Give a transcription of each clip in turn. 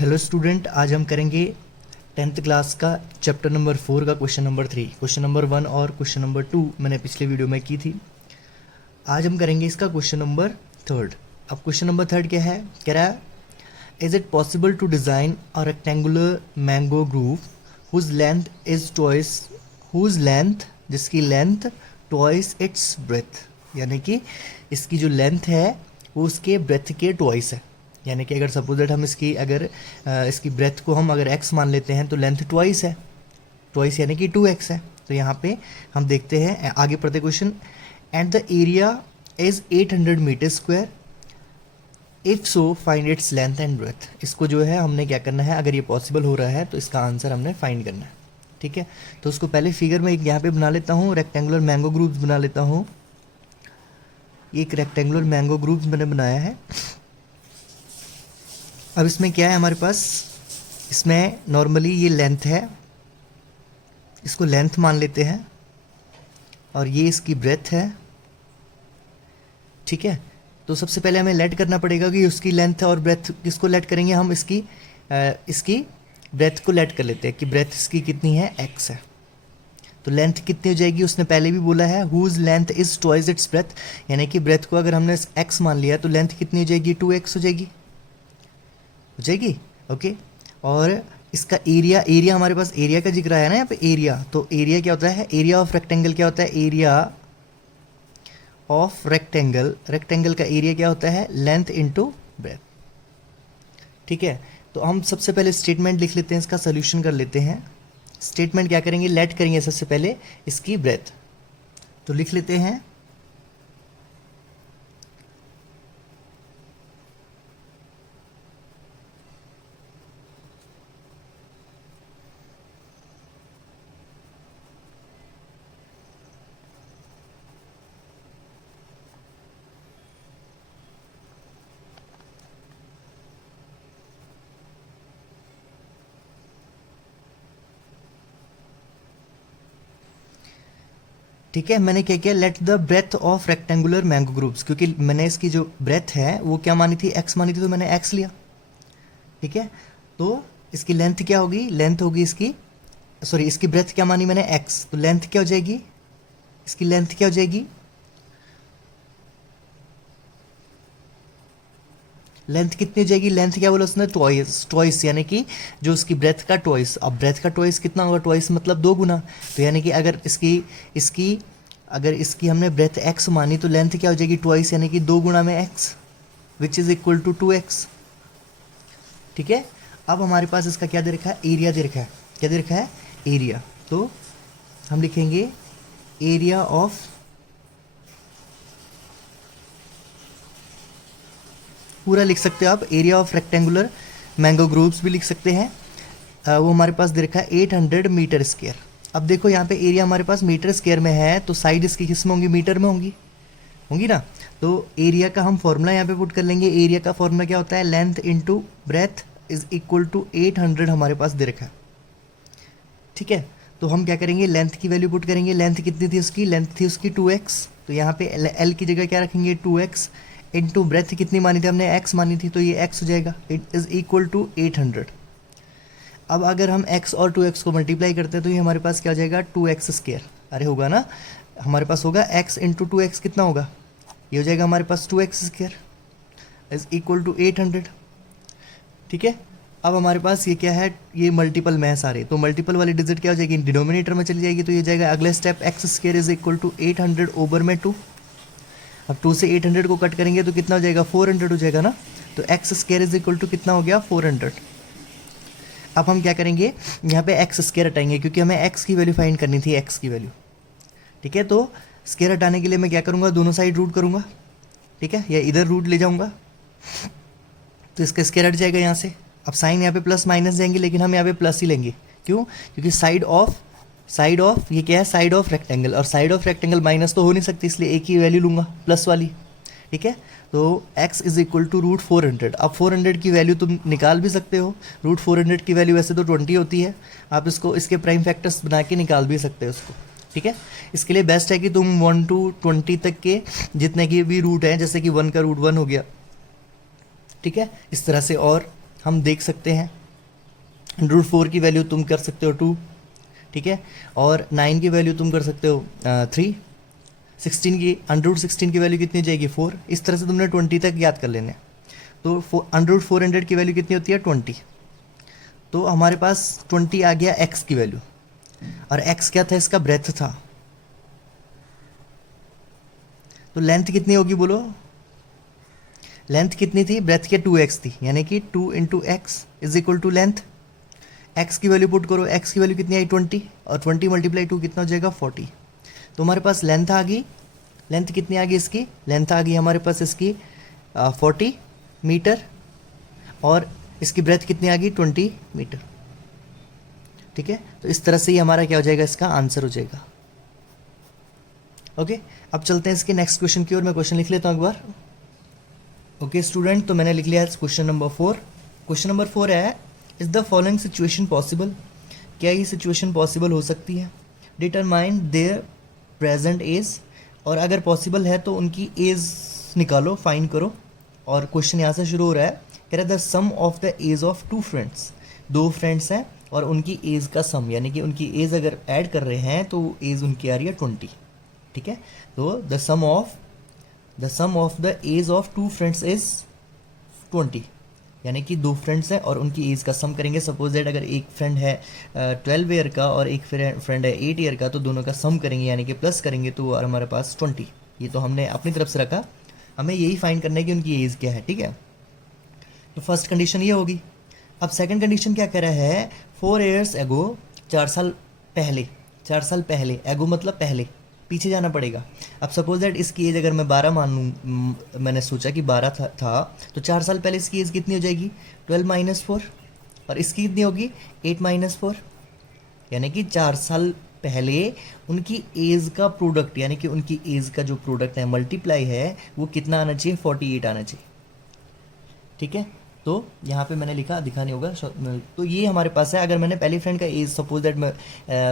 Hello student, आज हम करेंगे 10th क्लास का चैप्टर नंबर 4 का क्वेश्चन नंबर 3। क्वेश्चन नंबर 1 और क्वेश्चन नंबर 2 मैंने पिछले वीडियो में की थी। आज हम करेंगे इसका क्वेश्चन नंबर 3। अब क्वेश्चन नंबर 3 क्या है, कह रहा है is it possible to design a rectangular mango grove whose length is twice, whose length जिसकी लेंथ ट्वाइस इट्स ब्रेथ, यानी कि इसकी जो लेंथ है वो उसके ब्रेथ के ट्वाइस है। यानी कि अगर सपोज दैट हम इसकी ब्रेथ को हम अगर x मान लेते हैं तो लेंथ ट्वाइस है, ट्वाइस यानी कि 2x है। तो यहाँ पे हम देखते हैं, आगे पढ़ते question. And the area is 800 metre square, if so find its length and breadth. इसको जो है हमने क्या करना है, अगर ये पॉसिबल हो रहा है तो इसका आंसर हमने फाइंड करना है। ठीक है, तो उसको पहले फिगर में एक यहाँ पे बना लेता हूँ, रेक्टेंगुलर मैंगो ग्रूव्स बना लेता हूँ। ये एक रेक्टेंगुलर मैंगो ग्रूव्स मैंने बनाया है। अब इसमें क्या है हमारे पास, इसमें नॉर्मली ये लेंथ है, इसको लेंथ मान लेते हैं, और ये इसकी ब्रेथ है। ठीक है, तो सबसे पहले हमें लेट करना पड़ेगा कि उसकी लेंथ और ब्रेथ किसको लेट करेंगे हम, इसकी ब्रेथ को लेट कर लेते हैं कि ब्रेथ इसकी कितनी है, x है। तो लेंथ कितनी हो जाएगी, उसने पहले भी बोला है whose length is twice its breadth, यानी कि ब्रेथ को अगर हमने x मान लिया तो लेंथ कितनी हो जाएगी, 2x हो जाएगी, ओके। और इसका एरिया हमारे पास एरिया का जिक्र आया ना यहाँ पे, एरिया, तो एरिया क्या होता है, एरिया ऑफ रेक्टेंगल क्या होता है, एरिया ऑफ रेक्टेंगल का एरिया क्या होता है, लेंथ इनटू ब्रेथ। ठीक है, तो हम सबसे पहले स्टेटमेंट लिख लेते हैं, इसका सोल्यूशन कर लेते हैं। स्टेटमेंट क्या करेंगे, लेट करेंगे सबसे पहले इसकी ब्रेथ, तो लिख लेते हैं ठीक है। मैंने क्या किया, let the breadth of rectangular mango groups, क्योंकि मैंने इसकी जो ब्रेथ है वो क्या मानी थी, x मानी थी, तो मैंने x लिया। ठीक है, तो इसकी लेंथ क्या होगी, लेंथ होगी इसकी ब्रेथ क्या मानी मैंने, x, तो लेंथ क्या हो जाएगी, इसकी लेंथ क्या हो जाएगी, लेंथ कितनी हो जाएगी, लेंथ क्या बोला उसने, ट्वाइस, यानी कि जो उसकी ब्रेथ का ट्वाइस। अब ब्रेथ का ट्वाइस कितना होगा, ट्वाइस मतलब 2 गुना। तो यानी कि अगर इसकी हमने ब्रेथ x मानी तो लेंथ क्या हो जाएगी, ट्वाइस, यानी कि 2 गुना में x, which is equal to 2x। ठीक है, अब हमारे पास इसका क्या दे रखा है, एरिया दे रखा है। क्या दे रखा है, एरिया। तो हम लिखेंगे एरिया ऑफ, पूरा लिख सकते हो आप, एरिया ऑफ रेक्टेंगुलर मैंगो ग्रुव्स भी लिख सकते हैं। वो हमारे पास दे रखा है 800 मीटर स्क्वायर। अब देखो यहाँ पे एरिया हमारे पास मीटर स्क्वायर में है, तो साइड इसकी किस में होंगी, मीटर में होंगी ना। तो एरिया का हम फॉर्मूला यहाँ पे पुट कर लेंगे। एरिया का फॉर्मूला क्या होता है, length into breadth is equal to 800 हमारे पास दे रखा है। ठीक है, तो हम क्या करेंगे, लेंथ की वैल्यू पुट करेंगे। लेंथ कितनी थी उसकी, लेंथ थी उसकी 2x, तो यहाँ पे l की जगह क्या रखेंगे, 2x इंटू ब्रेथ कितनी मानी थी हमने, x मानी थी, तो ये x हो जाएगा, इट इज़ इक्वल टू 800। अब अगर हम x और 2x को मल्टीप्लाई करते हैं तो ये हमारे पास क्या हो जाएगा, 2x स्क्वायर। अरे होगा ना, हमारे पास होगा x इंटू 2x कितना होगा, ये हो जाएगा हमारे पास 2x square is equal to 800। ठीक है, अब हमारे पास ये क्या है, ये मल्टीपल में है सारे, तो मल्टीपल वाली डिजिट क्या हो जाएगी, डिनोमिनेटर में चली जाएगी, तो ये जाएगा अगला step, x square is equal to 800 over में 2। अब 2 से 800 को कट करेंगे तो कितना हो जाएगा, 400 हो जाएगा ना। तो x square is equal to कितना हो गया, 400। अब हम क्या करेंगे, यहाँ पे x स्क्वायर हटाएंगे, क्योंकि हमें x की वैल्यू फाइंड करनी थी, x की वैल्यू। ठीक है, तो स्क्वायर हटाने के लिए मैं क्या करूँगा, दोनों साइड रूट करूँगा। ठीक है, या इधर रूट ले जाऊँगा, तो इसका स्क्वायर हट जाएगा यहाँ से। अब साइन यहाँ पे प्लस माइनस जाएंगे, लेकिन हम यहाँ पे प्लस ही लेंगे, क्यों, क्योंकि साइड ऑफ ये क्या है, साइड ऑफ रेक्टेंगल, और साइड ऑफ रेक्टेंगल माइनस तो हो नहीं सकती, इसलिए एक ही वैल्यू लूँगा, प्लस वाली। ठीक है, तो x is equal to root 400। अब 400 की वैल्यू तुम निकाल भी सकते हो, रूट 400 की वैल्यू वैसे तो 20 होती है, आप इसके प्राइम फैक्टर्स बना के निकाल भी सकते हो उसको। ठीक है, इसके लिए बेस्ट है कि तुम 1 to 20 तक के जितने की भी रूट हैं, जैसे कि 1 का रूट 1 हो गया, ठीक है, इस तरह से और हम देख सकते हैं। √4 की वैल्यू तुम कर सकते हो 2, ठीक है, और 9 की वैल्यू तुम कर सकते हो 3, 16 की √16 की वैल्यू कितनी हो जाएगी 4। इस तरह से तुमने 20 तक याद कर लेने। तो √400 की वैल्यू कितनी होती है 20। तो हमारे पास 20 आ गया x की वैल्यू, और x क्या था, इसका ब्रेथ था। तो लेंथ कितनी होगी बोलो, लेंथ कितनी थी, ब्रेथ के 2x थी, यानी कि 2 into x is equal to length. x की वैल्यू पुट करो, x की वैल्यू कितनी आई 20, और 20 मल्टीप्लाई 2 कितना हो जाएगा 40। तो हमारे पास लेंथ आ गई, लेंथ कितनी आ गई इसकी, लेंथ आ गई हमारे पास इसकी 40 मीटर, और इसकी ब्रेथ कितनी आ गई 20 मीटर, ठीक है। तो इस तरह से ही हमारा क्या हो जाएगा, इसका आंसर हो जाएगा। ओके, अब चलते हैं इसके नेक्स्ट क्वेश्चन की ओर। मैं क्वेश्चन लिख लेता हूँ एक बार। ओके स्टूडेंट, तो मैंने लिख लिया है क्वेश्चन नंबर 4। क्वेश्चन नंबर 4 है, is the following situation possible, क्या ये सिचुएशन पॉसिबल हो सकती है। डिटरमाइन देयर प्रेजेंट एज, और अगर पॉसिबल है तो उनकी एज निकालो, फाइन करो। और क्वेश्चन यहाँ से शुरू हो रहा है, कह रहा है the sum of the age of 2 friends, 2 friends हैं और उनकी एज का सम, यानी कि उनकी एज अगर ऐड कर रहे हैं तो एज उनकी आ रही है 20, ठीक है। तो the sum of the age of 2 friends is 20, यानी कि 2 फ्रेंड्स हैं और उनकी एज का सम करेंगे। सपोज दैट अगर एक फ्रेंड है 12 ईयर का और एक फ्रेंड है 8 ईयर का, तो दोनों का सम करेंगे यानी कि प्लस करेंगे, तो हमारे पास 20। ये तो हमने अपनी तरफ से रखा, हमें यही फाइंड करना है कि उनकी एज क्या है, ठीक है। तो फर्स्ट कंडीशन ये होगी। अब सेकंड कंडीशन क्या कह रहा है, 4 ईयर्स एगो, 4 साल पहले, 4 साल पहले, एगो मतलब पहले, पीछे जाना पड़ेगा। अब सपोज दैट इसकी एज अगर मैं 12 मान लूँ, मैंने सोचा कि 12 था, तो 4 साल पहले इसकी एज कितनी हो जाएगी 12 माइनस 4, और इसकी कितनी होगी 8 माइनस 4, यानी कि 4 साल पहले उनकी एज का प्रोडक्ट, यानी कि उनकी एज का जो प्रोडक्ट है मल्टीप्लाई है, वो कितना आना चाहिए 48 आना चाहिए, ठीक है। तो यहाँ पे मैंने लिखा, दिखाने होगा। तो ये हमारे पास है। अगर मैंने पहली फ्रेंड का एज सपोज दैट मैं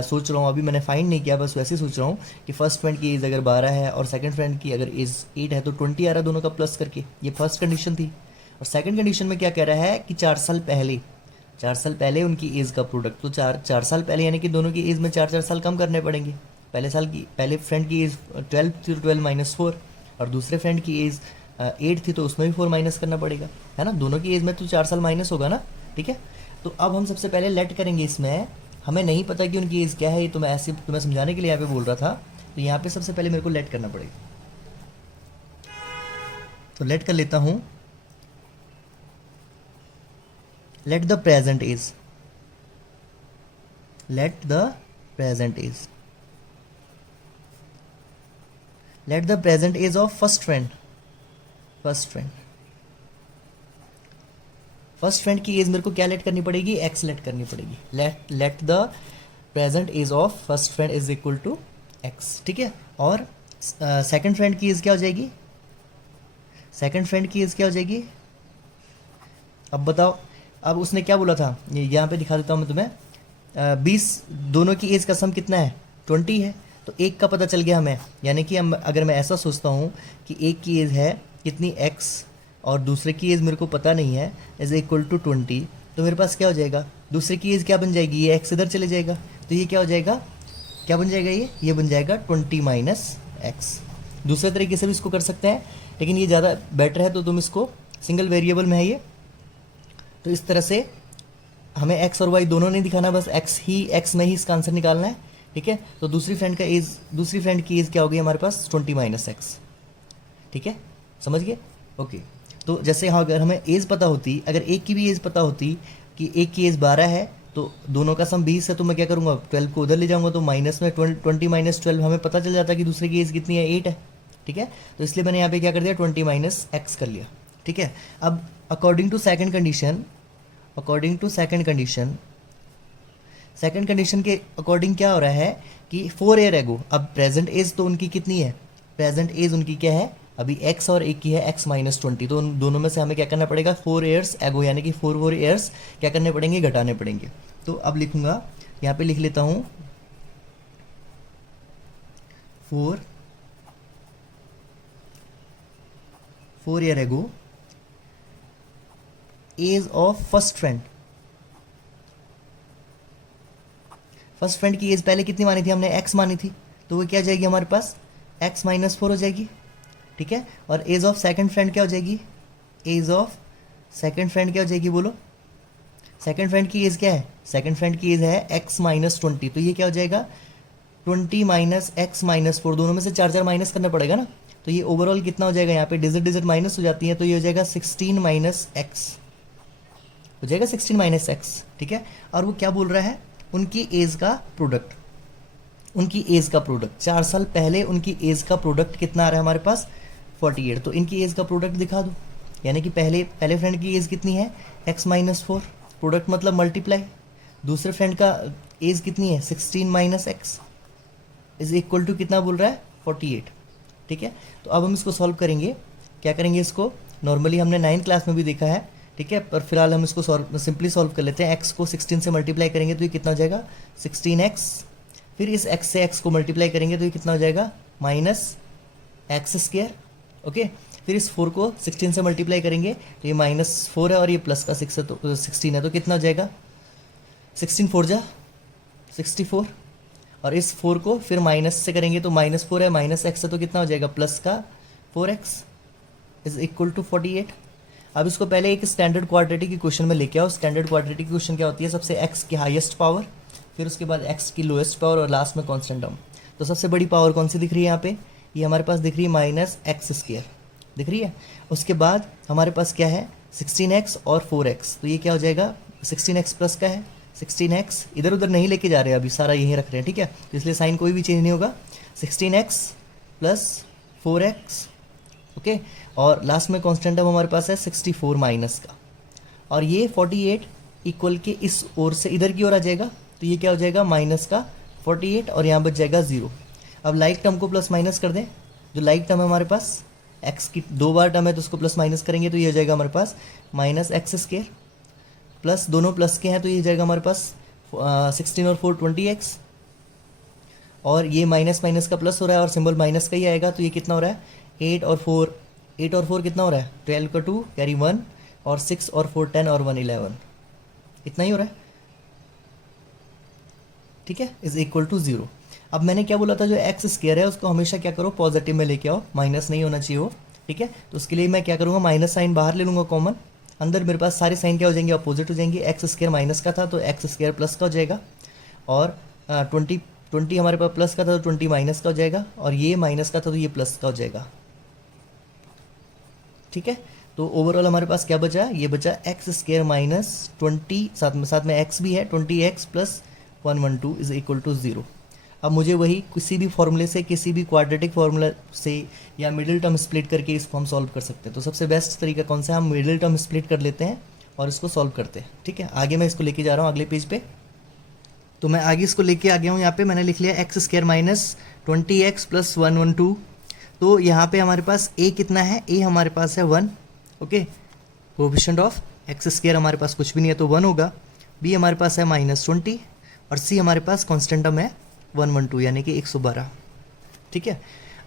सोच रहा हूँ, अभी मैंने फाइंड नहीं किया, बस वैसे ही सोच रहा हूँ कि फर्स्ट फ्रेंड की एज अगर 12 है और सेकंड फ्रेंड की अगर एज 8 है, तो 20 आ रहा है दोनों का प्लस करके। ये फर्स्ट कंडीशन थी। और सेकंड कंडीशन में क्या कह रहा है कि 4 साल पहले, 4 साल पहले उनकी एज का प्रोडक्ट, तो 4 साल पहले यानी कि दोनों की एज में 4 साल कम करने पड़ेंगे। पहले फ्रेंड की एज 12 थी, तो 12 माइनस 4, और दूसरे फ्रेंड की एज 8 थी, तो उसमें भी 4 माइनस करना पड़ेगा, है ना। दोनों की एज में तो 4 साल माइनस होगा ना, ठीक है। तो अब हम सबसे पहले लेट करेंगे इसमें। हमें नहीं पता कि उनकी एज क्या है, ये तो मैं ऐसे तुम्हें समझाने के लिए यहाँ पे बोल रहा था। तो यहाँ पे सबसे पहले मेरे को लेट करना पड़ेगा, तो लेट कर लेता हूँ। Let the present age, let the present age, let the present age of first friend, first friend, first friend की एज मेरे को क्या लेट करनी पड़ेगी, एक्स लेट करनी पड़ेगी। Let the present age of first friend is equal to x, ठीक है। और सेकंड फ्रेंड की एज क्या हो जाएगी, सेकंड फ्रेंड की एज क्या हो जाएगी, अब बताओ। अब उसने क्या बोला था, यहाँ पे दिखा देता हूँ मैं तुम्हें। 20, दोनों की एज का सम कितना है 20 है, तो एक का पता चल गया हमें। यानी कि अगर मैं ऐसा सोचता हूँ कि एक की एज है कितनी एक्स और दूसरे की एज मेरे को पता नहीं है, इज इक्वल टू 20, तो मेरे पास क्या हो जाएगा, दूसरे की एज क्या बन जाएगी, ये एक्स इधर चले जाएगा, तो ये क्या हो जाएगा, क्या बन जाएगा, ये बन जाएगा 20 माइनस एक्स। दूसरे तरीके से भी इसको कर सकते हैं, लेकिन ये ज़्यादा बेटर है, तो तुम इसको सिंगल वेरिएबल में है ये, तो इस तरह से हमें एक्स और वाई दोनों नहीं दिखाना, बस एक्स में ही इसका आंसर निकालना है, ठीक है। तो दूसरी फ्रेंड की एज क्या होगी हमारे पास 20 माइनस एक्स, ठीक है, समझ गए। ओके, तो जैसे हाँ, अगर हमें एज पता होती, अगर एक की भी एज पता होती कि एक की एज 12 है तो दोनों का सम 20 है, तो मैं क्या करूँगा 12 को उधर ले जाऊँगा, तो माइनस में 20 माइनस 12 हमें पता चल जाता है कि दूसरे की एज कितनी है 8 है, ठीक है। तो इसलिए मैंने यहाँ पे क्या कर दिया 20 माइनस एक्स कर लिया, ठीक है। अब according to second condition, second condition के अकॉर्डिंग क्या हो रहा है कि 4 ईयर एगो, अब प्रेजेंट एज तो उनकी कितनी है, प्रेजेंट एज उनकी क्या है अभी x और एक की है x माइनस 20, तो उन दोनों में से हमें क्या करना पड़ेगा 4 ईयर्स एगो, यानी कि 4 ईयर्स क्या करने पड़ेंगे, घटाने पड़ेंगे। तो अब लिखूंगा, यहाँ पे लिख लेता हूँ 4 year ago age of first friend. First friend की एज पहले कितनी मानी थी हमने, x मानी थी, तो वो क्या जाएगी हमारे पास x माइनस 4 हो जाएगी, ठीक है। और एज ऑफ सेकंड फ्रेंड क्या हो जाएगी, एज ऑफ सेकंड फ्रेंड क्या हो जाएगी बोलो, सेकंड फ्रेंड की एज क्या है, सेकंड फ्रेंड की एज है x माइनस 20, तो ये क्या हो जाएगा 20 माइनस एक्स माइनस 4, दोनों में से 4 माइनस करना पड़ेगा ना, तो ये ओवरऑल कितना हो जाएगा, यहाँ पे डिजिट डिजिट माइनस हो जाती है, तो ये हो जाएगा 16 माइनस एक्स, हो जाएगा 16 माइनस एक्स, ठीक है। और वो क्या बोल रहा है, उनकी एज का प्रोडक्ट, उनकी एज का प्रोडक्ट 4 साल पहले उनकी एज का प्रोडक्ट कितना आ रहा है हमारे पास 48, तो इनकी एज का प्रोडक्ट दिखा दो, यानी कि पहले फ्रेंड की एज कितनी है x माइनस 4, प्रोडक्ट मतलब मल्टीप्लाई, दूसरे फ्रेंड का एज कितनी है 16 minus x is equal to कितना बोल रहा है 48, ठीक है। तो अब हम इसको सॉल्व करेंगे, क्या करेंगे इसको, नॉर्मली हमने 9th क्लास में भी देखा है, ठीक है, पर फिलहाल हम इसको सिंपली सॉल्व कर लेते हैं। x को 16 से मल्टीप्लाई करेंगे तो ये कितना हो जाएगा 16x, फिर इस x से x को मल्टीप्लाई करेंगे तो ये कितना हो जाएगा माइनस एक्स स्क्वायर, ओके। फिर इस 4 को 16 से मल्टीप्लाई करेंगे तो ये -4 है और ये प्लस का 6 है तो 16 है, तो कितना हो जाएगा 16 4 जा 64, और इस 4 को फिर माइनस से करेंगे तो -4 है माइनस एक्स है तो कितना हो जाएगा प्लस का 4x इज इक्वल टू 48। अब इसको पहले एक स्टैंडर्ड क्वाड्रेटिक की क्वेश्चन में लेके आओ। स्टैंडर्ड क्वाड्रेटिक की क्वेश्चन क्या होती है, सबसे x की हाईएस्ट पावर, फिर उसके बाद x की लोएस्ट पावर और लास्ट में कांस्टेंट टर्म। तो सबसे बड़ी पावर कौन सी दिख रही है यहाँ पे, ये हमारे पास दिख रही है माइनस एक्स स्क्वायर दिख रही है। उसके बाद हमारे पास क्या है 16x और 4x, तो ये क्या हो जाएगा 16x प्लस का है 16x, इधर उधर नहीं लेके जा रहे हैं, अभी सारा यहीं रख रहे हैं, ठीक है, तो इसलिए साइन कोई भी चेंज नहीं होगा, 16x प्लस 4x, ओके। और लास्ट में कांस्टेंट टर्म हमारे पास है 64 माइनस का, और ये 48 इक्वल के इस ओर से इधर की ओर आ जाएगा, तो ये क्या हो जाएगा माइनस का 48 और यहाँ बच जाएगा 0। अब लाइक टर्म को प्लस माइनस कर दें, जो लाइक टर्म है हमारे पास x की 2 बार टर्म है तो उसको प्लस माइनस करेंगे तो ये हो जाएगा हमारे पास माइनस एक्स स्क्वायर, प्लस दोनों प्लस के हैं तो ये हो जाएगा हमारे पास 16 और 4 20x, और ये माइनस माइनस का प्लस हो रहा है और सिंबल माइनस का ही आएगा, तो ये कितना हो रहा है 8 और 4 कितना हो रहा है 12 का 2 कैरी 1 और 6 और 4 10 और 1 11, इतना ही हो रहा है, ठीक है, इज इक्वल टू 0। अब मैंने क्या बोला था, जो एक्स स्क्वायर है उसको हमेशा क्या करो पॉजिटिव में लेके आओ, माइनस नहीं होना चाहिए वो, ठीक है। तो उसके लिए मैं क्या करूँगा माइनस साइन बाहर ले लूँगा कॉमन, अंदर मेरे पास सारे साइन क्या हो जाएंगे अपोजिट हो जाएंगे, एक्स स्क्वायर माइनस का था तो एक्स स्क्वायर प्लस का हो जाएगा, और 20 हमारे पास प्लस का था तो 20 माइनस का हो जाएगा, और ये माइनस का था तो ये प्लस का हो जाएगा, ठीक है। तो ओवरऑल हमारे पास क्या बचा, ये बचा एक्स स्क्वायर माइनस 20, साथ में एक्स भी है 20x plus 112 is equal to 0। अब मुझे वही किसी भी फॉर्मूले से, किसी भी क्वाड्रेटिक फॉर्मूला से या मिडिल टर्म स्प्लिट करके इसको हम सॉल्व कर सकते हैं। तो सबसे बेस्ट तरीका कौन सा है, हम मिडिल टर्म स्प्लिट कर लेते हैं और इसको सॉल्व करते हैं, ठीक है। आगे मैं इसको लेके जा रहा हूँ अगले पेज पे, तो मैं आगे इसको लेके आ गया हूँ, यहाँ पे मैंने लिख लिया x square minus 20x plus 112, तो यहाँ पे हमारे पास a कितना है, a हमारे पास है 1, okay, coefficient of x square हमारे पास कुछ भी नहीं है तो 1 होगा, b हमारे पास है -20 और c हमारे पास कांस्टेंट टर्म है 112 यानी कि 112, ठीक है।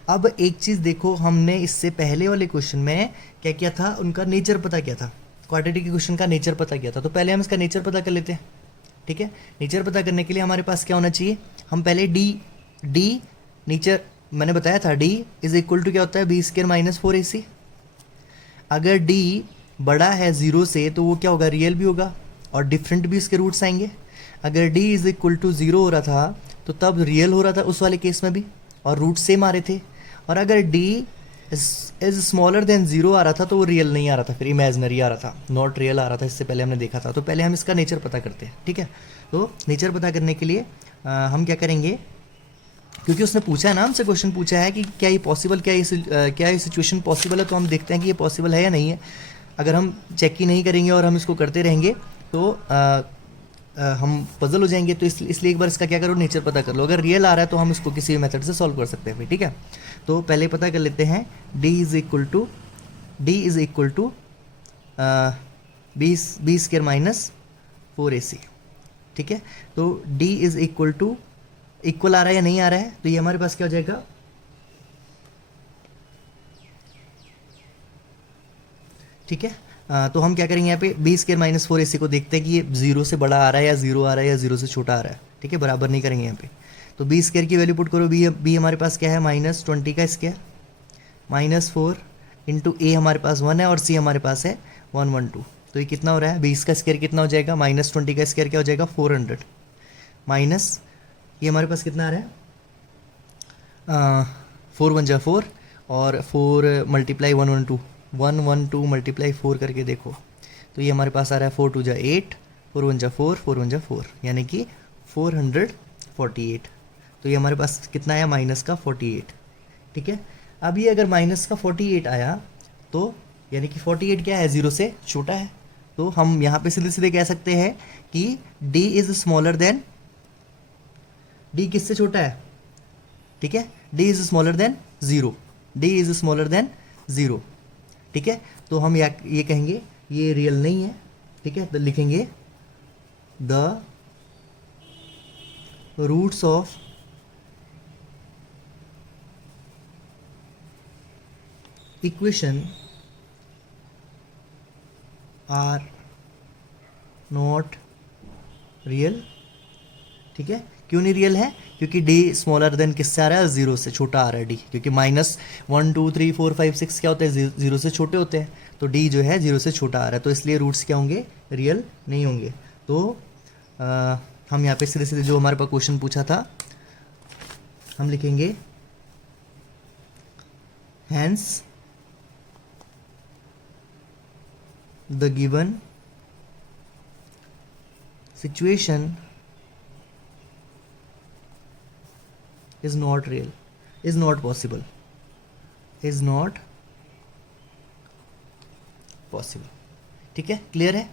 अब एक चीज़ देखो, हमने इससे पहले वाले क्वेश्चन में क्या किया था, उनका नेचर पता किया था, क्वाड्रेटिक क्वेश्चन का नेचर पता किया था, तो पहले हम इसका नेचर पता कर लेते हैं, ठीक है। नेचर पता करने के लिए हमारे पास क्या होना चाहिए, हम पहले डी नेचर मैंने बताया था d इज इक्वल टू क्या होता है बी स्क्वायर माइनस 4ac। अगर d बड़ा है 0 से तो वो क्या होगा रियल भी होगा और डिफरेंट भी इसके रूट्स आएंगे। अगर d इज इक्वल टू 0 हो रहा था तो तब रियल हो रहा था उस वाले केस में भी और रूट सेम आ रहे थे, और अगर d इज स्मॉलर देन 0 आ रहा था तो वो रियल नहीं आ रहा था, फिर इमेजनरी आ रहा था, नॉट रियल आ रहा था, इससे पहले हमने देखा था। तो पहले हम इसका नेचर पता करते हैं, ठीक है। तो नेचर पता करने के लिए हम क्या करेंगे, क्योंकि उसने पूछा है ना, हमसे क्वेश्चन पूछा है कि क्या ये पॉसिबल, क्या ये सिचुएशन पॉसिबल है, तो हम देखते हैं कि ये पॉसिबल है या नहीं है। अगर हम चेक ही नहीं करेंगे और हम इसको करते रहेंगे तो हम पजल हो जाएंगे। तो इसलिए एक बार इसका क्या करो नेचर पता कर लो, अगर रियल आ रहा है तो हम इसको किसी भी मेथड से सॉल्व कर सकते हैं, ठीक है। तो पहले पता कर लेते हैं d is equal to B square minus 4ac, ठीक है। तो d इज इक्वल आ रहा है या नहीं आ रहा है, तो ये हमारे पास क्या हो जाएगा, ठीक है। तो हम क्या करेंगे यहाँ पे B square minus four AC को देखते हैं कि ये जीरो से बड़ा आ रहा है या जीरो आ रहा है या जीरो से छोटा आ रहा है, ठीक है, बराबर नहीं करेंगे यहाँ पे। तो बी स्केयर की वैल्यू पुट करो, बी हमारे पास क्या है -20 का स्केयर -4 इंटू ए हमारे पास 1 है और सी हमारे पास है 112। तो ये कितना हो रहा है, 20 का स्केयर कितना हो जाएगा, -20 का स्केयर क्या हो जाएगा 400 माइनस ये हमारे पास कितना आ रहा है 4 1 जा 4 और 4 मल्टीप्लाई 112 112 मल्टीप्लाई 4 करके देखो तो ये हमारे पास आ रहा है 4 2 जा 8 4 1 जा 4 4 1 जा 4 यानी कि 448। तो ये हमारे पास कितना आया माइनस का 48, ठीक है। अब ये अगर माइनस का 48 आया तो यानी कि 48 क्या है, जीरो से छोटा है। तो हम यहाँ पे सीधे सीधे कह सकते हैं कि d is smaller than, d किससे छोटा है, ठीक है, d is smaller than zero, d is smaller than zero, ठीक है। तो हम ये कहेंगे ये रियल नहीं है, ठीक है, तो लिखेंगे the roots of equation are not real, ठीक है। क्यों नहीं रियल है, क्योंकि d स्मॉलर देन किससे आ रहा है, जीरो से छोटा आ रहा है d, क्योंकि -1 2 3 4 5 6 क्या होता है, जीरो से छोटे होते हैं, तो d जो है जीरो से छोटा आ रहा है, तो इसलिए रूट्स क्या होंगे, रियल नहीं होंगे। तो हम यहाँ पे सीधे सीधे जो हमारे पास क्वेश्चन पूछा था हम लिखेंगे hence the given situation is not real, is not possible, is not possible, ठीक है, क्लियर है।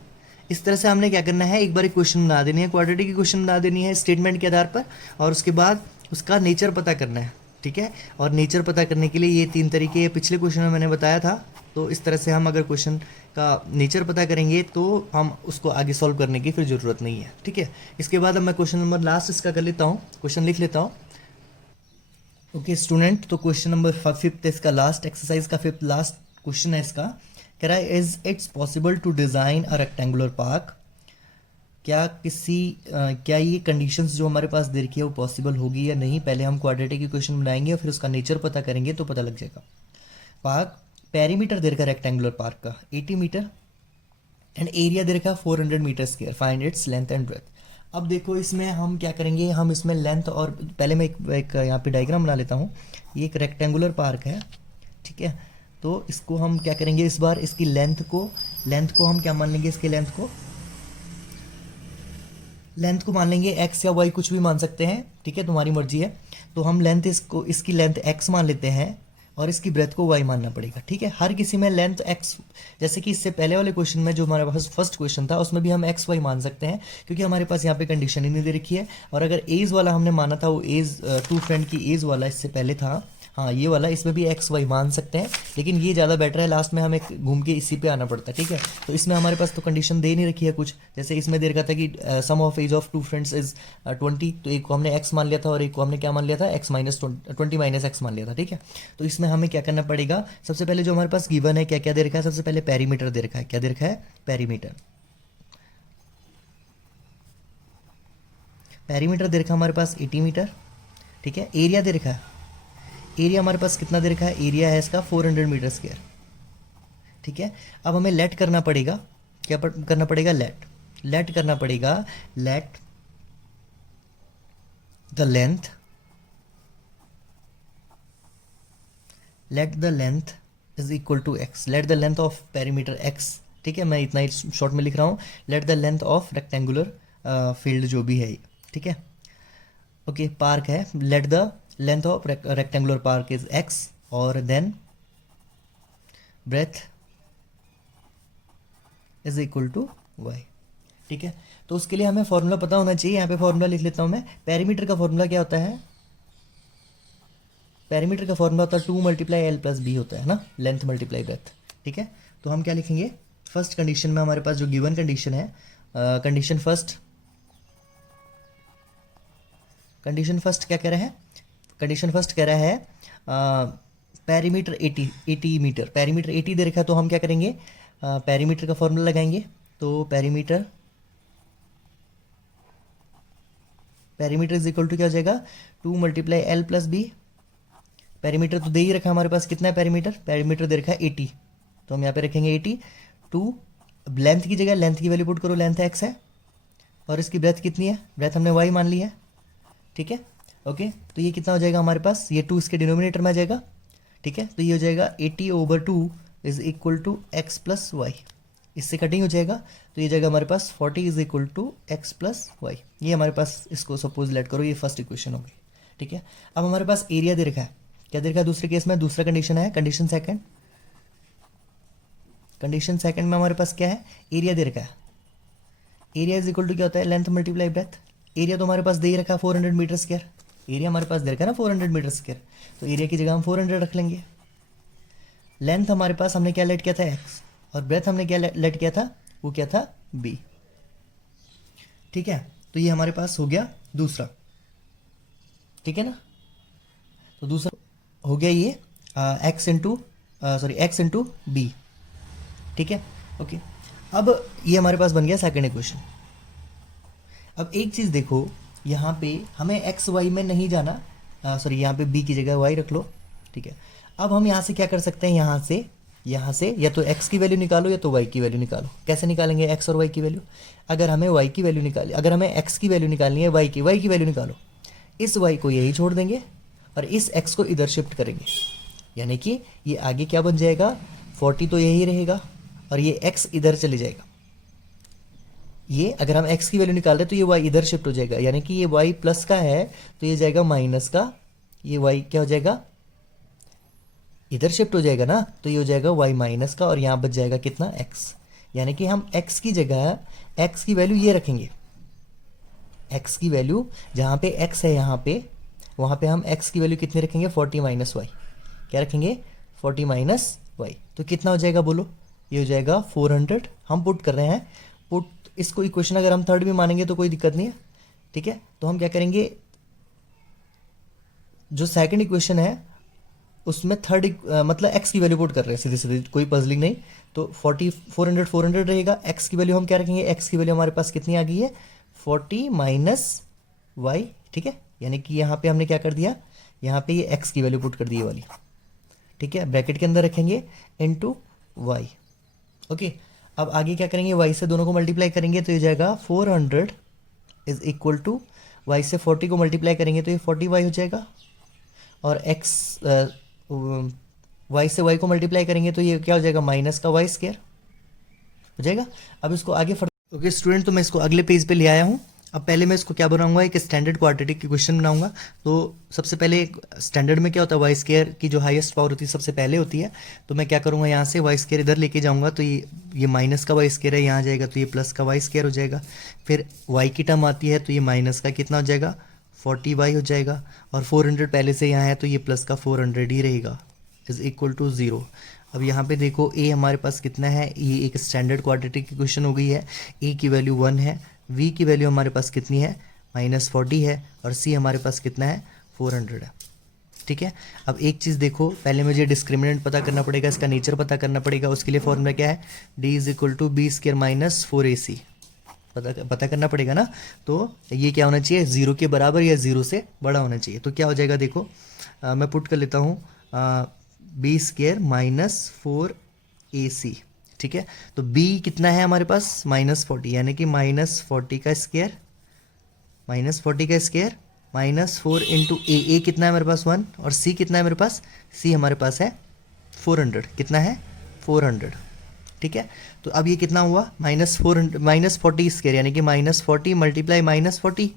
इस तरह से हमने क्या करना है, एक बार एक क्वेश्चन बना देनी है, क्वाड्रेटिक की क्वेश्चन बना देनी है स्टेटमेंट के आधार पर, और उसके बाद उसका नेचर पता करना है, ठीक है। और नेचर पता करने के लिए ये 3 तरीके पिछले क्वेश्चन में मैंने बताया था। तो इस तरह से हम अगर क्वेश्चन का नेचर पता करेंगे तो हम उसको आगे सॉल्व करने की फिर ज़रूरत नहीं है, ठीक है। इसके बाद अब मैं क्वेश्चन नंबर लास्ट इसका कर लेता हूँ, क्वेश्चन लिख लेता हूँ। ओके स्टूडेंट, तो क्वेश्चन नंबर 5 इसका लास्ट एक्सरसाइज का 5th लास्ट क्वेश्चन है इसका। कह रहा है is it's possible to design a rectangular park, क्या ये कंडीशंस जो हमारे पास दे रखी है वो पॉसिबल होगी या नहीं। पहले हम क्वाड्रेटिक इक्वेशन बनाएंगे और फिर उसका नेचर पता करेंगे तो पता लग जाएगा। पार्क पेरीमीटर दे रखा है रेक्टेंगुलर पार्क का 80 मीटर एंड एरिया दे रखा है 400 meter square, find its length and breadth. अब देखो इसमें हम क्या करेंगे, हम इसमें लेंथ और पहले मैं एक यहाँ पे डायग्राम बना लेता हूँ। ये एक रेक्टेंगुलर पार्क है, ठीक है। तो इसको हम क्या करेंगे, इस बार इसकी लेंथ को हम क्या मान लेंगे, इसके लेंथ को मान लेंगे x या y, कुछ भी मान सकते हैं, ठीक है, तुम्हारी मर्जी है। तो हम इसकी लेंथ x मान लेते हैं और इसकी ब्रेथ को y मानना पड़ेगा, ठीक है। हर किसी में लेंथ x, जैसे कि इससे पहले वाले क्वेश्चन में जो हमारे पास फर्स्ट क्वेश्चन था उसमें भी हम x y मान सकते हैं, क्योंकि हमारे पास यहाँ पे कंडीशन ही नहीं दे रखी है। और अगर एज वाला हमने माना था, वो एज टू फ्रेंड की एज वाला इससे पहले था, हाँ ये वाला, इसमें भी एक्स वाई मान सकते हैं, लेकिन ये ज़्यादा बेटर है, लास्ट में हमें घूम के इसी पे आना पड़ता है, ठीक है। तो इसमें हमारे पास तो कंडीशन दे नहीं रखी है कुछ, जैसे इसमें दे रखा था कि sum of age of two friends is 20, तो एक को हमने एक्स मान लिया था और एक को हमने क्या मान लिया था, एक्स माइनस 20 माइनस एक्स मान लिया था, ठीक है। तो इसमें हमें क्या करना पड़ेगा, सबसे पहले जो हमारे पास गिवन है क्या क्या दे रखा है, सबसे पहले पेरीमीटर दे रखा है, क्या दे रखा है, पेरीमीटर दे रखा है हमारे पास 80 मीटर, ठीक है। एरिया दे रखा है, एरिया हमारे पास कितना दे रखा है, एरिया है इसका 400 मीटर स्क्वायर, ठीक है। अब हमें लेट करना पड़ेगा, क्या करना पड़ेगा, लेट करना पड़ेगा, let the length is equal to x, let the length of perimeter x, ठीक है। मैं इतना ही शॉर्ट में लिख रहा हूँ, let the length of rectangular field जो भी है, ठीक है। ओके पार्क है, let the length of rectangular park is x और then breadth is equal to y, ठीक है। तो उसके लिए हमें फॉर्मूला पता होना चाहिए, यहाँ पे फॉर्मूला लिख लेता हूँ मैं। पेरीमीटर का फॉर्मूला क्या होता है, पेरीमीटर का फॉर्मूला होता है 2 × L + B होता है ना, लेंथ मल्टीप्लाई ब्रेथ, ठीक है। तो हम क्या लिखेंगे, फर्स्ट कंडीशन में हमारे पास जो गिवन कंडीशन है, कंडीशन फर्स्ट क्या कह रहा है, कंडीशन फर्स्ट कह रहा है पेरीमीटर 80 मीटर, पेरीमीटर 80 दे रखा है, तो हम क्या करेंगे, पेरीमीटर का फॉर्मूला लगाएंगे। तो पेरीमीटर इज इक्वल टू क्या हो जाएगा, 2 multiply L plus B. Perimeter तो दे ही रखा हमारे पास, कितना है पेरीमीटर दे रखा है 80, तो हम यहाँ पे रखेंगे 80। 2 लेंथ की जगह लेंथ की वैल्यू पुट करो, लेंथ एक्स है और इसकी ब्रेथ कितनी है, ब्रेथ हमने वाई मान ली है, ठीक है। ओके, तो ये कितना हो जाएगा हमारे पास, ये 2 इसके डिनोमिनेटर में आ जाएगा, ठीक है। तो ये हो जाएगा 80/2 is equal to x plus y, इससे कटिंग हो जाएगा, तो ये जाएगा हमारे पास 40 is equal to x plus y. ये हमारे पास, इसको सपोज लेट करो, ये फर्स्ट इक्वेशन हो गई, ठीक है। अब हमारे पास एरिया दे रखा है, क्या दे रखा है दूसरे केस में, दूसरा कंडीशन है कंडीशन सेकंड में हमारे पास क्या है, एरिया दे रखा है। एरिया इज इक्वल टू क्या होता है, लेंथ मल्टीप्लाई ब्रेथ। एरिया तो हमारे पास दे ही रखा है 400 मीटर स्क्वायर, एरिया हमारे पास दे रखा है ना 400 मीटर स्क्वायर, तो एरिया की जगह हम 400 रख लेंगे। लेंथ हमारे पास हमने क्या लेट किया था एक्स, और ब्रेथ हमने क्या लेट किया था, वो क्या था बी, ठीक है। तो ये हमारे पास हो गया दूसरा, ठीक है ना। तो दूसरा हो गया ये एक्स इंटू बी, ठीक है। ओके, अब ये हमारे पास बन गया सेकंड इक्वेशन। अब एक चीज़ देखो, यहाँ पे हमें एक्स वाई में नहीं जाना, यहाँ पे बी की जगह वाई रख लो, ठीक है। अब हम यहाँ से क्या कर सकते हैं, यहाँ से या तो x की वैल्यू निकालो या तो y की वैल्यू निकालो। कैसे निकालेंगे x और y की वैल्यू, अगर हमें y की वैल्यू निकाली, अगर हमें x की वैल्यू निकालनी है, y की वैल्यू निकालो, इस y को यही छोड़ देंगे और इस x को इधर शिफ्ट करेंगे, यानी कि ये आगे क्या बन जाएगा, 40 तो यही रहेगा और ये x इधर चले जाएगा। ये अगर हम x की वैल्यू निकाल रहे हैं तो ये y इधर शिफ्ट हो जाएगा, यानी कि ये y प्लस का है तो ये जाएगा माइनस का, ये y क्या हो जाएगा, इधर शिफ्ट हो जाएगा ना, तो ये हो जाएगा y माइनस का, और यहाँ बच जाएगा कितना x, यानी कि हम x की जगह x की वैल्यू ये रखेंगे, x की वैल्यू जहाँ पे x है यहाँ पे, वहाँ पे हम x की वैल्यू कितनी रखेंगे, 40 माइनस वाई, क्या रखेंगे 40 माइनस वाई, तो कितना हो जाएगा बोलो, ये हो जाएगा 400। हम पुट कर रहे हैं, पुट इसको इक्वेशन अगर हम थर्ड भी मानेंगे तो कोई दिक्कत नहीं है, ठीक है। तो हम क्या करेंगे, जो सेकंड इक्वेशन है उसमें थर्ड मतलब x की वैल्यू पुट कर रहे हैं सीधे सीधे, कोई पजलिंग नहीं। तो 400 रहेगा, x की वैल्यू हम क्या रखेंगे, x की वैल्यू हमारे पास कितनी आ गई है, 40 माइनस वाई, ठीक है। यानी कि यहाँ पे हमने क्या कर दिया, यहाँ पे ये x की वैल्यू पुट कर दी वाली, ठीक है, ब्रैकेट के अंदर रखेंगे इनटू y। ओके, अब आगे क्या करेंगे, y से दोनों को मल्टीप्लाई करेंगे तो ये जाएगा 400 इज इक्वल टू y से 40 को मल्टीप्लाई करेंगे तो ये 40y हो जाएगा, और x y से y को मल्टीप्लाई करेंगे तो ये क्या हो जाएगा, माइनस का वाई स्क्वायर हो जाएगा। अब इसको आगे ओके स्टूडेंट, तो मैं इसको अगले पेज पे ले आया हूँ। अब पहले मैं इसको क्या बनाऊंगा, एक स्टैंडर्ड क्वाड्रेटिक क्वेश्चन बनाऊंगा। तो सबसे पहले स्टैंडर्ड में क्या होता है, वाई स्क्वायर की जो हाईएस्ट पावर होती है सबसे पहले होती है। तो मैं क्या करूंगा, यहाँ से वाई स्क्वायर इधर लेके जाऊंगा, तो ये माइनस का वाई स्क्वायर है, यहाँ जाएगा तो ये प्लस का वाई स्क्वायर हो जाएगा। फिर वाई की टर्म आती है तो ये माइनस का कितना हो जाएगा, 40y हो जाएगा, और 400 पहले से यहाँ है तो ये प्लस का 400 ही रहेगा, इज इक्वल टू 0। अब यहाँ पे देखो a हमारे पास कितना है, ये एक स्टैंडर्ड क्वाड्रेटिक इक्वेशन हो गई है। a की वैल्यू 1 है, v की वैल्यू हमारे पास कितनी है, -40 है, और c हमारे पास कितना है, 400 है, ठीक है। अब एक चीज़ देखो, पहले मुझे डिस्क्रिमिनेंट पता करना पड़ेगा, इसका नेचर पता करना पड़ेगा। उसके लिए फॉर्मूला क्या है, d is equal to B square minus 4ac पता करना पड़ेगा ना। तो ये क्या होना चाहिए, 0 के बराबर या 0 से बड़ा होना चाहिए। तो क्या हो जाएगा देखो, मैं पुट कर लेता हूँ बी स्क्वायर माइनस 4ac, ठीक है। तो b कितना है हमारे पास, -40, यानी कि -40 का स्क्वायर -4 इंटू a कितना है मेरे पास 1, और c कितना है मेरे पास, c हमारे पास है 400, कितना है 400, ठीक है। तो अब ये कितना हुआ, -40 स्क्वायर, यानी कि -40 मल्टीप्लाई -40,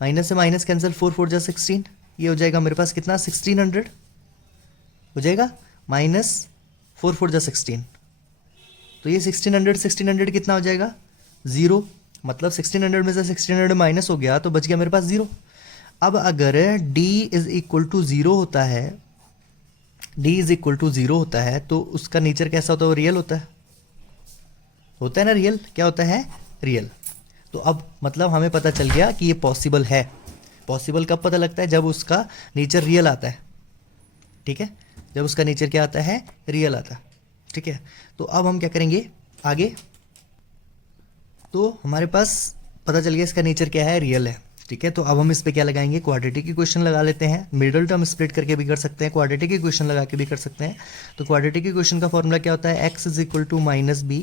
माइनस से माइनस कैंसिल, 4 4 जा 16, ये हो जाएगा मेरे पास कितना, 1600 हो जाएगा, -4 4 जा 16, तो ये 1600 कितना हो जाएगा, 0। मतलब 1600 में से 1600 माइनस हो गया तो बच गया मेरे पास 0। अब अगर d इज इक्वल टू 0 होता है, तो उसका नेचर कैसा होता है, वो रियल होता है ना, रियल क्या होता है, रियल। तो अब मतलब हमें पता चल गया कि ये पॉसिबल है। पॉसिबल कब पता लगता है, जब उसका नेचर रियल आता है, ठीक है, जब उसका नेचर क्या आता है, रियल आता है। ठीक है, तो अब हम क्या करेंगे आगे, तो हमारे पास पता चल गया इसका नेचर क्या है, रियल है। ठीक है, तो अब हम इस पे क्या लगाएंगे, क्वाड्रेटिक इक्वेशन लगा लेते हैं। मिडिल टर्म स्प्लिट करके भी कर सकते हैं, क्वाड्रेटिक इक्वेशन लगा के भी कर सकते हैं। तो क्वाड्रेटिक इक्वेशन का फॉर्मूला क्या होता है, x is equal to minus B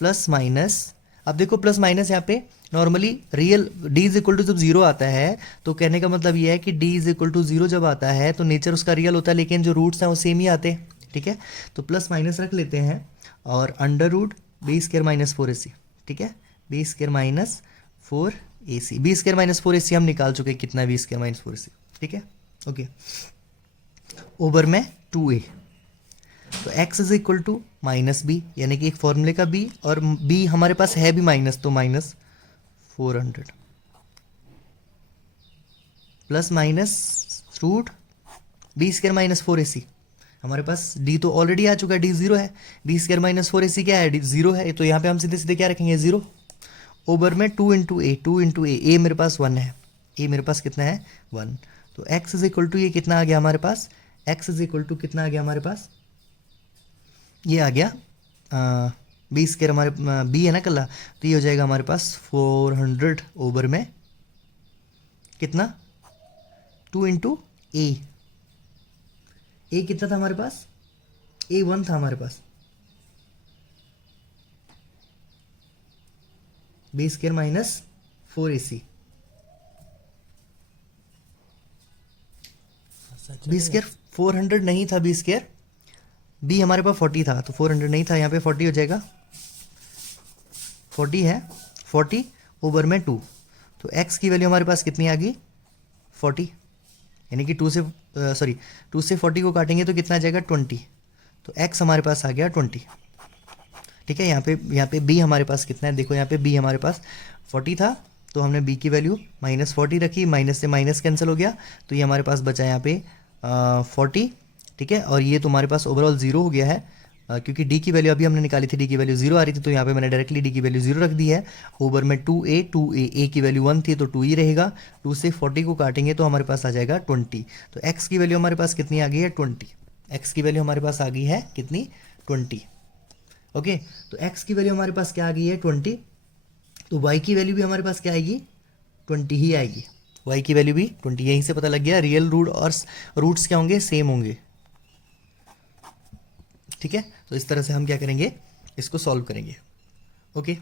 plus minus, अब देखो प्लस माइनस यहाँ पे normally real D is equal to जब जीरो आता है तो कहने का मतलब ये है कि D is equal to zero जब आता है तो नेचर उसका रियल होता है, लेकिन जो रूट्स हैं वो सेम ही आते हैं। ठीक है, तो प्लस माइनस रख लेते हैं और under root B square minus four A C. ठीक है, B square minus four A C, B square minus four A C हम निकाल चुके हैं कितना, B square minus four A C. ठीक है, ओके, ओवर में टू ए, तो x is equal to minus B, यानी कि एक फॉर्मूले का b और b हमारे पास है भी माइनस, तो minus 400 plus minus root B square minus four A C. हमारे पास d तो ऑलरेडी आ चुका है, d जीरो है, B square minus four A C क्या है, d जीरो है, तो यहाँ पे हम सीधे सीधे क्या रखेंगे, जीरो। ओवर में टू इंटू ए मेरे पास वन है, ए मेरे पास कितना है, वन, तो x इज इक्वल टू ये कितना आ गया हमारे पास, x इज इक्वल टू कितना आ गया हमारे पास, ये आ गया बी स्क्र, हमारे बी है ना कल्ला, तो ये हो जाएगा हमारे पास 400 ओवर में कितना, टू इंटू ए कितना था हमारे पास, ए वन था हमारे पास, B square minus four A C, B square 400 नहीं था, बी स्क्र बी हमारे पास 40 था, तो 400 नहीं था, यहाँ पे 40 हो जाएगा, 40 है, 40 ओवर में 2, तो x की वैल्यू हमारे पास कितनी आ गई, 40, यानी कि 2 से 40 को काटेंगे तो कितना आ जाएगा, 20, तो x हमारे पास आ गया 20। ठीक है, यहाँ पे b हमारे पास कितना है, देखो यहाँ पे b हमारे पास 40 था, तो हमने b की वैल्यू माइनस 40 रखी, माइनस से माइनस कैंसिल हो गया, तो ये हमारे पास बचा यहाँ पे 40। ठीक है, और ये तुम्हारे पास ओवरऑल जीरो हो गया है, क्योंकि डी की वैल्यू अभी हमने निकाली थी, डी की वैल्यू जीरो आ रही थी, तो यहाँ पे मैंने डायरेक्टली डी की वैल्यू जीरो रख दी है। ओवर में टू ए की वैल्यू वन थी तो टू ही रहेगा, 2 से 40 को काटेंगे तो हमारे पास आ जाएगा 20, तो एक्स की वैल्यू हमारे पास कितनी आ गई है, 20, एक्स की वैल्यू हमारे पास आ गई है कितनी, 20। ओके, तो एक्स की वैल्यू हमारे पास क्या आ गई है, 20, तो वाई की वैल्यू भी हमारे पास क्या आएगी, 20 ही आएगी, वाई की वैल्यू भी 20, यहीं से पता लग गया रियल रूट और रूट्स क्या होंगे, सेम होंगे। ठीक है, तो इस तरह से हम क्या करेंगे, इसको सॉल्व करेंगे। ओके।